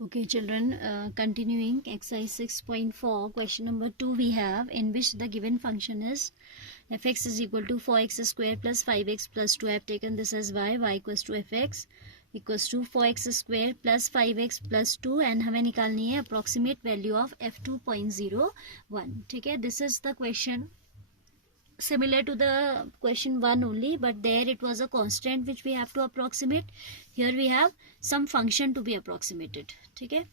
Okay, children, continuing exercise 6.4, question number 2 we have, in which the given function is fx is equal to 4x square plus 5x plus 2. I have taken this as y equals to fx equals to 4x square plus 5x plus 2, and हमें निकालनी है approximate value of f2.01. ठीक है, this is the question similar to the question 1 only, but there it was a constant which we have to approximate. Here we have some function to be approximated. ठीक है,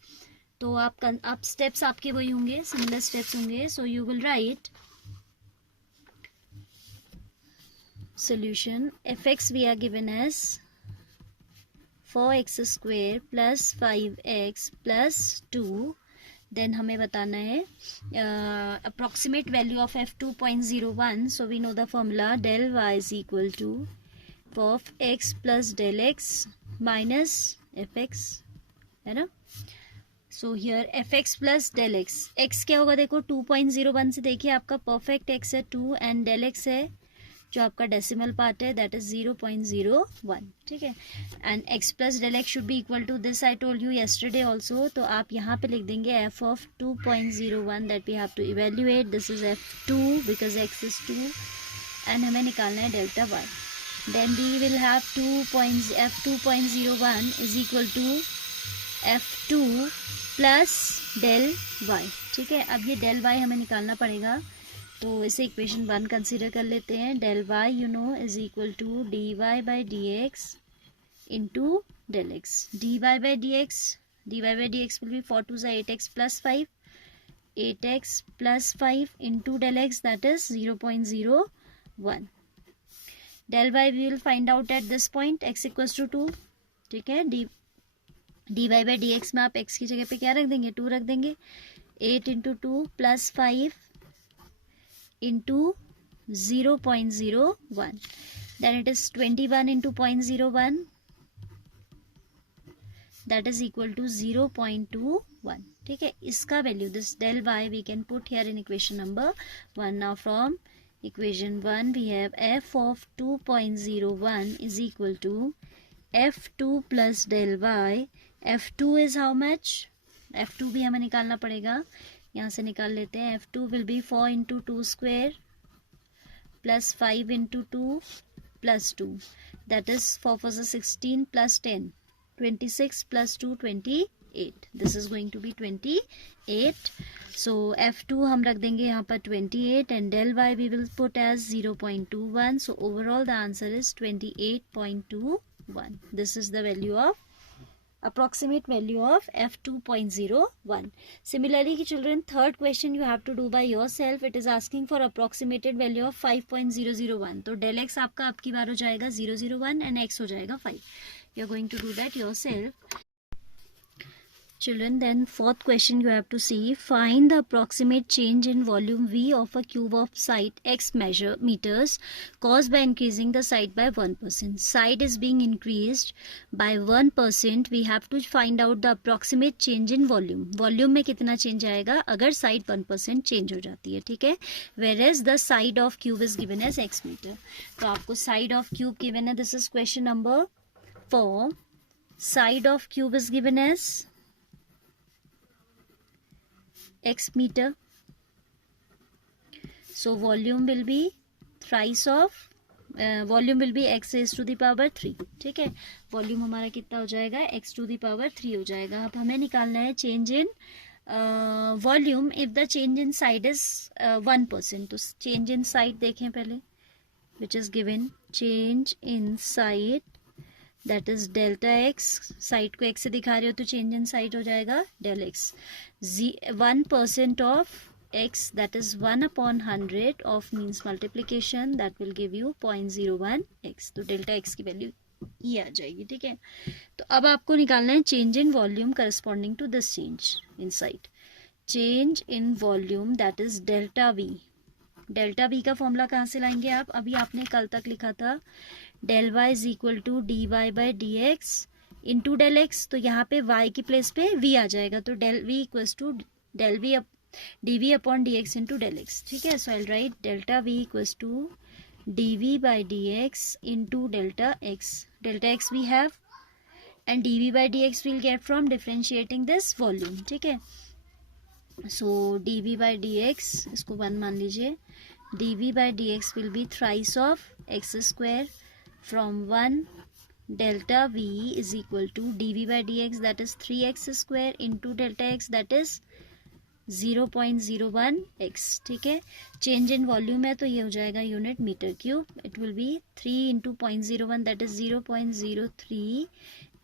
तो आप steps आपके वही होंगे, similar steps होंगे. So you will write solution. Fx we are given as 4x square plus 5x plus 2. Then हमें बताना है approximate value of f2.01. So we know the formula del y is equal to of x plus del x minus fx, है ना. So here fx plus del x, x क्या होगा देखो 2.01 से देखिए आपका perfect x है 2 and del x है जो आपका डेसिमल पार्ट है दैट इज 0.01. ठीक है, and x plus del x should be equal to this. I told you yesterday also. तो आप यहाँ पे लिख देंगे f of 2.01 that we have to evaluate. This is f2 because x is 2 and हमें निकालना है delta y. Then we will have f2.01 is equal to f2 plus del y. ठीक है, अब ये डेल y हमें निकालना पड़ेगा, तो इसे इक्वेशन 1 कंसीडर कर लेते हैं. Del y you know is equal to d y by D x into del x. D y by D x will be 4 2 8x plus 5 8x plus 5 into del x that is 0.01. Del y we will find out at this point x equals to 2. ठीक है, d y by D x में आप x की जगह पे क्या रख देंगे 2 रख देंगे. 8 into 2 plus 5 into 0.01, then it is 21 into 0.01 that is equal to 0.21. ठीक है, इसका value this del y we can put here in equation number 1. Now from equation 1 we have f of 2.01 is equal to f2 plus del y. f2 is how much? f2 भी हमें निकालना पड़ेगा, यहाँ से निकाल लेते हैं. f2 will be 4 into 2 square plus 5 into 2 plus 2 that is 4 for the 16 plus 10 26 plus 2 28. This is going to be 28. So f2 हम रख देंगे यहाँ पर 28 and del y we will put as 0.21. So overall the answer is 28.21. This is the value of approximate value of f2.01. Similarly children, third question you have to do by yourself. It is asking for approximated value of 5.001. तो del x आपका आपकी बार हो जाएगा 001 and x हो जाएगा 5. You are going to do that yourself children. Then fourth question you have to see, find the approximate change in volume V of a cube of site x meters caused by increasing the site by 1%. Site is being increased by 1%. We have to find out the approximate change in volume. Volume में कितना change आएगा अगर site 1% change हो जाती है. ठीक है, whereas the side of cube is given as x meter. तो आपको side of cube given है, this is question number 4. Side of cube is given as x meter. So volume will be thrice of volume will be x raised to the power 3. ठीक है, volume हमारा कितना हो जाएगा x to the power 3 हो जाएगा. अब हमें निकालना है change in volume if the change in side is 1%. तो चेंज इन साइड देखें पहले, which is given change in side that is delta x. Side को एक्स से दिखा रहे हो तो चेंज इन साइड हो जाएगा del x. 1% of x that is 1 upon 100 of means multiplication that will give you 0.01 x. तो डेल्टा x की वैल्यू ये आ जाएगी. ठीक है, तो अब आपको निकालना है change in volume corresponding to this change in side. Change in volume that is delta v. Delta v का फॉर्मूला कहाँ से लाएंगे आप? अभी आपने कल तक लिखा था del y is equal to d y by D x into del x. तो यहाँ पे y की प्लेस पे v आ जाएगा, तो del v equals to del V D V upon D x into del X. ठीक है, so I write delta v equals to D V by D x into delta X. Delta X we have and dv by dx we'll get from differentiating this volume. ठीक है, so dv by dx इसको 1 मान लीजिए, dv by dx will be thrice of x square from 1 delta v is equal to dv by dx that is 3x square into delta x that is 0.01 x. ठीक है, change in volume है तो ये हो जाएगा unit metre cube. It will be 3 into 0.01 that is 0.03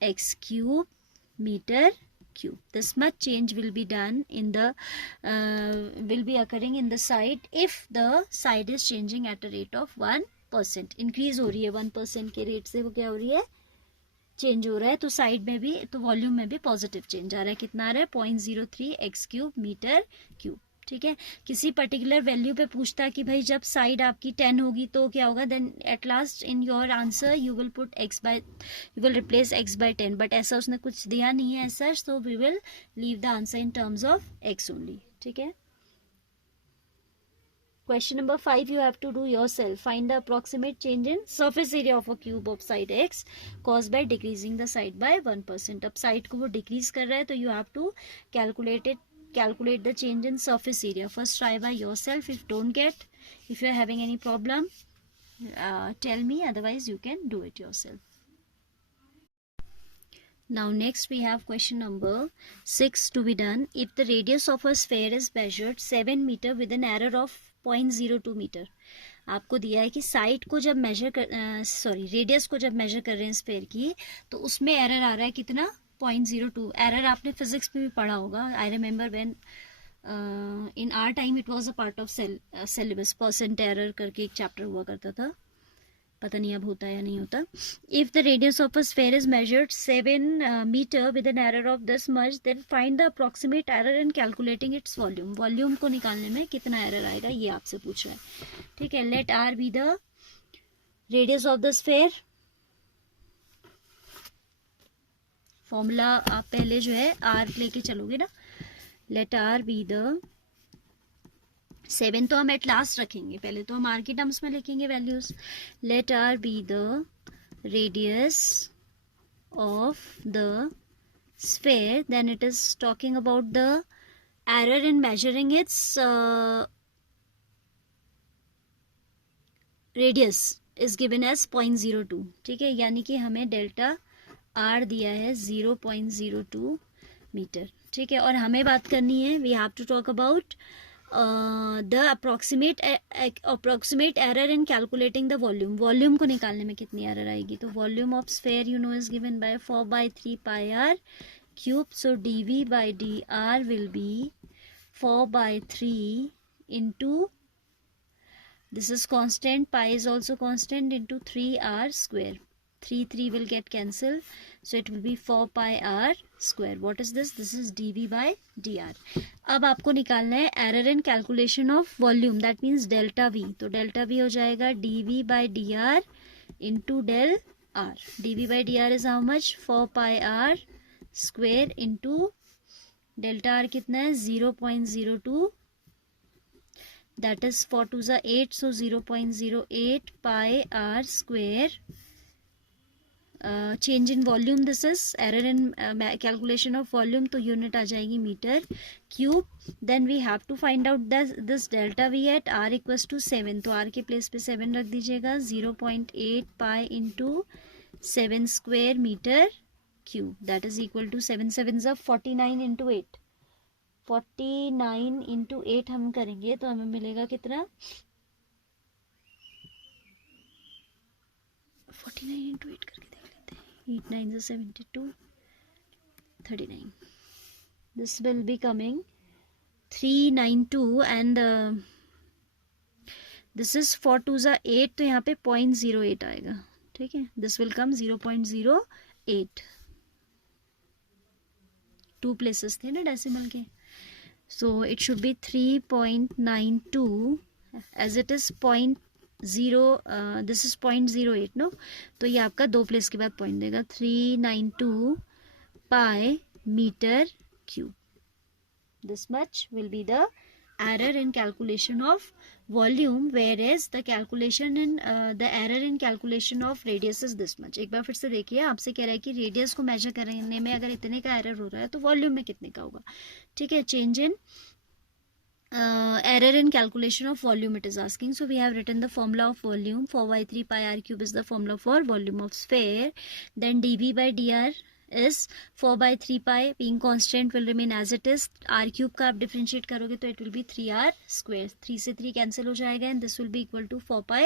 x cube metre cube. This much change will be done in the will be occurring in the side if the side is changing at a rate of 1%. Increase हो रही है 1% के rate से, वो क्या हो रही है, चेंज हो रहा है. तो साइड में भी, तो वॉल्यूम में भी पॉजिटिव चेंज आ रहा है. कितना आ रहा है, 0.03 x क्यूब मीटर क्यूब. ठीक है, किसी पर्टिकुलर वैल्यू पे पूछता है कि भाई जब साइड आपकी 10 होगी तो क्या होगा, then at last in your answer you will put you will replace x by 10, but ऐसा उसने कुछ दिया नहीं है ऐसा, so we will leave the answer in terms of x only. ठीक है, question number 5 you have to do yourself. Find the approximate change in surface area of a cube of side x caused by decreasing the side by 1%. अब side को वो decrease कर रहा है तो you have to calculate the change in surface area. First try by yourself. If don't get, if you are having any problem, tell me, otherwise you can do it yourself. Now next we have question number 6 to be done. If the radius of a sphere is measured 7 meter with an error of 0.02 metre. आपको दिया है कि side को जब major कर radius को जब major कर रहे हैं स्फेयर की, तो उसमें एरर आ रहा है कितना, 0.02. एरर आपने फिजिक्स में भी पढ़ा होगा. I remember when in our time it was a part of syllabus. Percent error करके एक चैप्टर हुआ करता था, पता नहीं अब होता है या नहीं होता. If the radius of a sphere is measured 7 metre with an error of this much, then find the approximate error in calculating its volume. Volume को निकालने में कितना एरर आएगा ये आपसे पूछ रहा है. ठीक है, let R be the radius of the sphere. Formula आप पहले जो है आर लेके चलोगे ना. लेट आर बी द 7 तो हम एट लास्ट रखेंगे, पहले तो हम आर की टर्म्स में लिखेंगे values. Let R be the radius of the sphere, then it is talking about the error in measuring its radius is given as 0.02. ठीक है, यानी कि हमें डेल्टा आर दिया है 0.02 मीटर. ठीक है, और हमें बात करनी है, we have to talk about the approximate error in calculating the volume. Volume को निकालने में कितनी एरर आएगी, तो volume of sphere you know is given by 4/3 pi r cube. So dv by dr will be 4/3 into, this is constant, pi is also constant, into 3r square. 3 will get cancelled, so it will be 4 pi r square. What is this? This is dv by dr. अब आपको निकालना है error in calculation of volume, that means delta v. तो delta v हो जाएगा dv by dr into del r. dv by dr is how much, 4 pi r square into delta r कितना है, 0.02, that is 4 2 is 8, so 0.08 pi r square. Change in volume, this is error in calculation of volume, तो unit आ जाएगी metre cube. Then we have to find out this delta V at R equals to 7. तो are के place पे 7 रख दीजिएगा. 0.8 pi into 7 square metre cube, that is equal to 7 7 ज़ 49 into 8. 49 into 8 हम करेंगे तो हमें मिलेगा कितना, 49 इंटू 8 करके 8 9 is 72, 39. This will be coming 392 and this is 4 2 is 8, तो यहाँ पे 0.08 आएगा. ठीक है, this will come 0.08. 2 places थे ना डेसिमल के, so it should be 3.92 as it is 0. This is 0.08 no, तो ये आपका 2 प्लेस के बाद पॉइंट देगा. 392 pi metre cube. This much will be the error in calculation of volume, whereas the calculation in the error in calculation of radius is this much. एक बार फिर से देखिए, आपसे कह रहा है कि रेडियस को मेजर करने में अगर इतने का एरर हो रहा है तो वॉल्यूम में कितने का होगा. ठीक है, change in error in calculation of volume it is asking. So we have written the formula of volume. 4/3 pi r cube is the formula for volume of sphere. Then dv by dr is 4/3 pi, being constant will remain as it is. r cube का आप differentiate करोगे तो it will be 3r square. 3 से 3 cancel हो जाएगा and this will be equal to 4 pi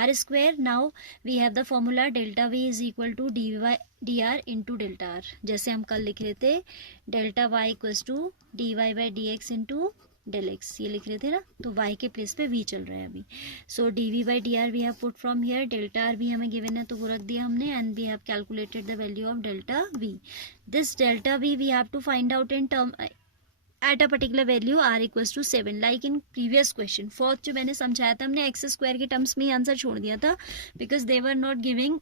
r square. Now we have the formula delta v is equal to dv by dr into delta r. जैसे हम कल लिख रहे थे delta y equals to dy by dx into del x, ये लिख रहे थे ना, तो y के प्लेस पे v चल रहा है अभी. So dv by dr we have put from here, delta r भी हमें गिवन है तो वो रख दिया हमने, and we have calculated the value of delta v. This delta v we have to find out in term at a particular value r equals to 7. Like in previous question fourth जो मैंने समझाया था, हमने x square के terms में ही answer छोड़ दिया था because they were not giving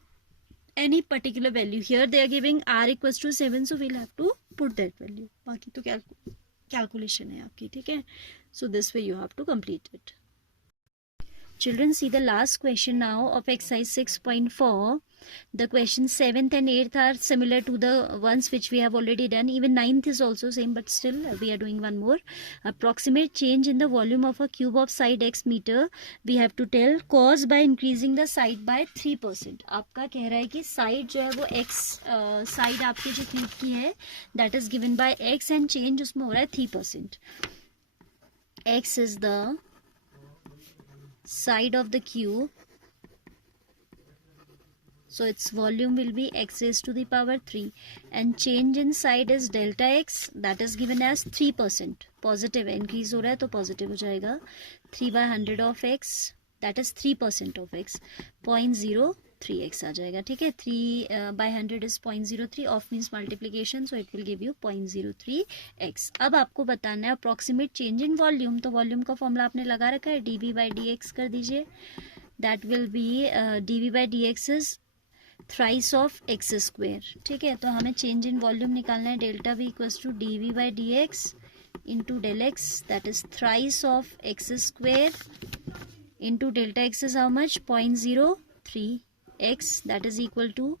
any particular value. Here they are giving r equals to 7, so we'll have to put that value. बाकी तो calculation है आपकी, ठीक है. So this way you have to complete it. Children, see the last question now of exercise 6.4. The questions 7th and 8th are similar to the ones which we have already done. Even 9th is also same, but still we are doing one more. Approximate change in the volume of a cube of side x meter. We have to tell caused by increasing the side by 3%. आपका कह रहा है कि side जो है वो x side आपकी जो cube की है that is given by x and change उसमें हो रहा है 3%. X is the side of the cube, so its volume will be x raised to the power 3, and change in side is delta x, that is given as 3%. Positive है, increase हो रहा है तो positive हो जाएगा. 3/100 of x, that is 3% of x, 0.03x आ जाएगा. ठीक है, 3/100 is 0.03, of means multiplication, so it will give you 0.03x. अब आपको बताना है अप्रॉक्सीमेट चेंज इन वॉल्यूम. तो वॉल्यूम का फॉर्मूला आपने लगा रखा है, dv by dx कर दीजिए. That will be dv by dx is thrice of x square. ठीक है, तो हमें चेंज इन वॉल्यूम निकालना है. Delta v equals to dv by dx into del x, that is thrice of x square into delta x is how much? 0.03x, that is equal to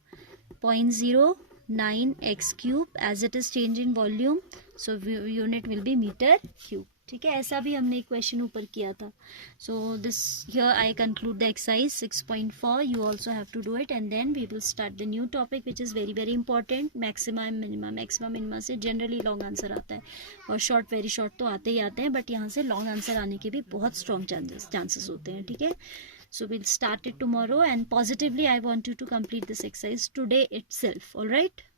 0.09x cube, as it is change in volume, so unit will be meter cube. ठीक है, ऐसा भी हमने question ऊपर किया था. So this here I conclude the exercise 6.4. You also have to do it and then we will start the new topic which is very very important. Maximum minimum, maximum minimum से generally long answer आता है और short very short तो आते ही आते हैं, but यहाँ से लॉन्ग आंसर आने के भी बहुत स्ट्रॉन्ग चांसेस होते हैं. ठीक है, so we'll start it tomorrow and positively I want you to complete this exercise today itself. All right.